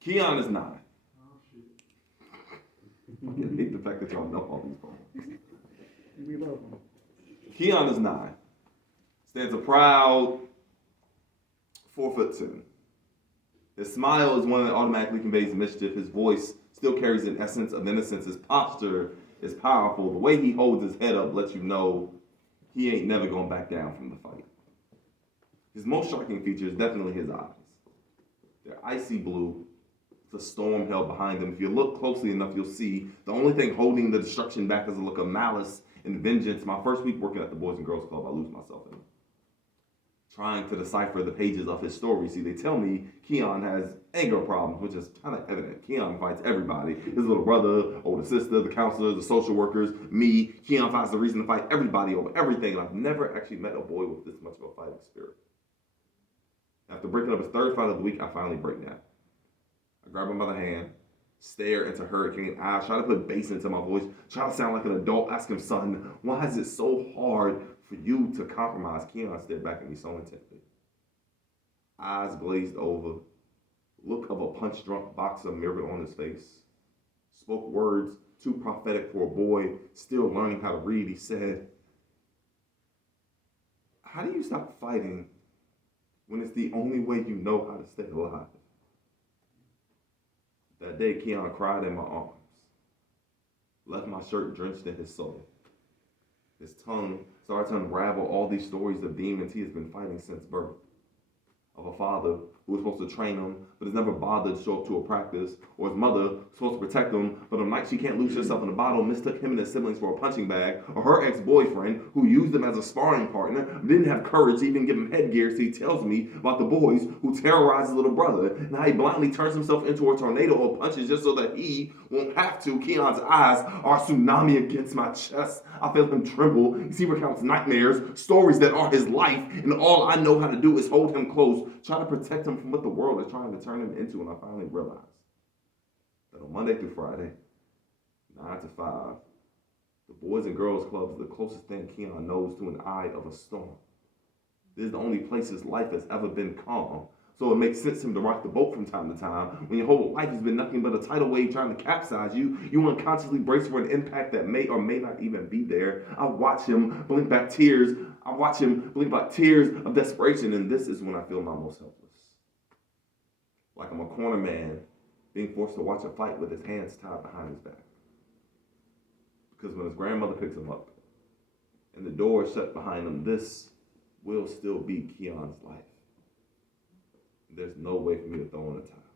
Keean is 9. I hate the fact that y'all know all these poems. We love him. Keean is 9. Stands a proud 4'2". His smile is one that automatically conveys mischief. His voice still carries an essence of innocence. His posture is powerful. The way he holds his head up lets you know he ain't never going back down from the fight. His most striking feature is definitely his eyes. They're icy blue. The storm held behind them. If you look closely enough, you'll see the only thing holding the destruction back is a look of malice and vengeance. My first week working at the Boys and Girls Club, I lose myself in it. Trying to decipher the pages of his story. See, they tell me Keean has anger problems, which is kind of evident. Keean fights everybody. His little brother, older sister, the counselors, the social workers, me. Keean finds the reason to fight everybody over everything. And I've never actually met a boy with this much of a fighting spirit. After breaking up his third fight of the week, I finally break down. I grab him by the hand, stare into hurricane eyes, try to put bass into my voice, try to sound like an adult, ask him, son, why is it so hard for you to compromise? Keean stared back at me so intently. Eyes glazed over, look of a punch-drunk boxer mirrored on his face. Spoke words too prophetic for a boy still learning how to read. He said, how do you stop fighting when it's the only way you know how to stay alive? That day, Keean cried in my arms, left my shirt drenched in his soul. His tongue started to unravel all these stories of demons he has been fighting since birth. Of a father who was supposed to train him, but has never bothered to show up to a practice, or his mother who's supposed to protect him, but on night she can't lose herself in a bottle, mistook him and his siblings for a punching bag, or her ex-boyfriend who used him as a sparring partner, but didn't have courage to even give him headgear, so he tells me about the boys who terrorize his little brother, and how he blindly turns himself into a tornado of punches just so that he won't have to. Keean's eyes are a tsunami against my chest. I feel him tremble. He recounts nightmares, stories that are his life, and all I know how to do is hold him close, try to protect him from what the world is trying to turn him into. And I finally realized that on Monday through Friday, 9 to 5, the Boys and Girls Club is the closest thing Keean knows to an eye of a storm. This is the only place his life has ever been calm. So it makes sense for him to rock the boat from time to time. When your whole life has been nothing but a tidal wave trying to capsize you, you unconsciously brace for an impact that may or may not even be there. I watch him blink back tears. I watch him blink back tears of desperation, and this is when I feel my most helpless. Like I'm a corner man being forced to watch a fight with his hands tied behind his back. Because when his grandmother picks him up and the door is shut behind him, this will still be Keean's life. There's no way for me to throw in a tie.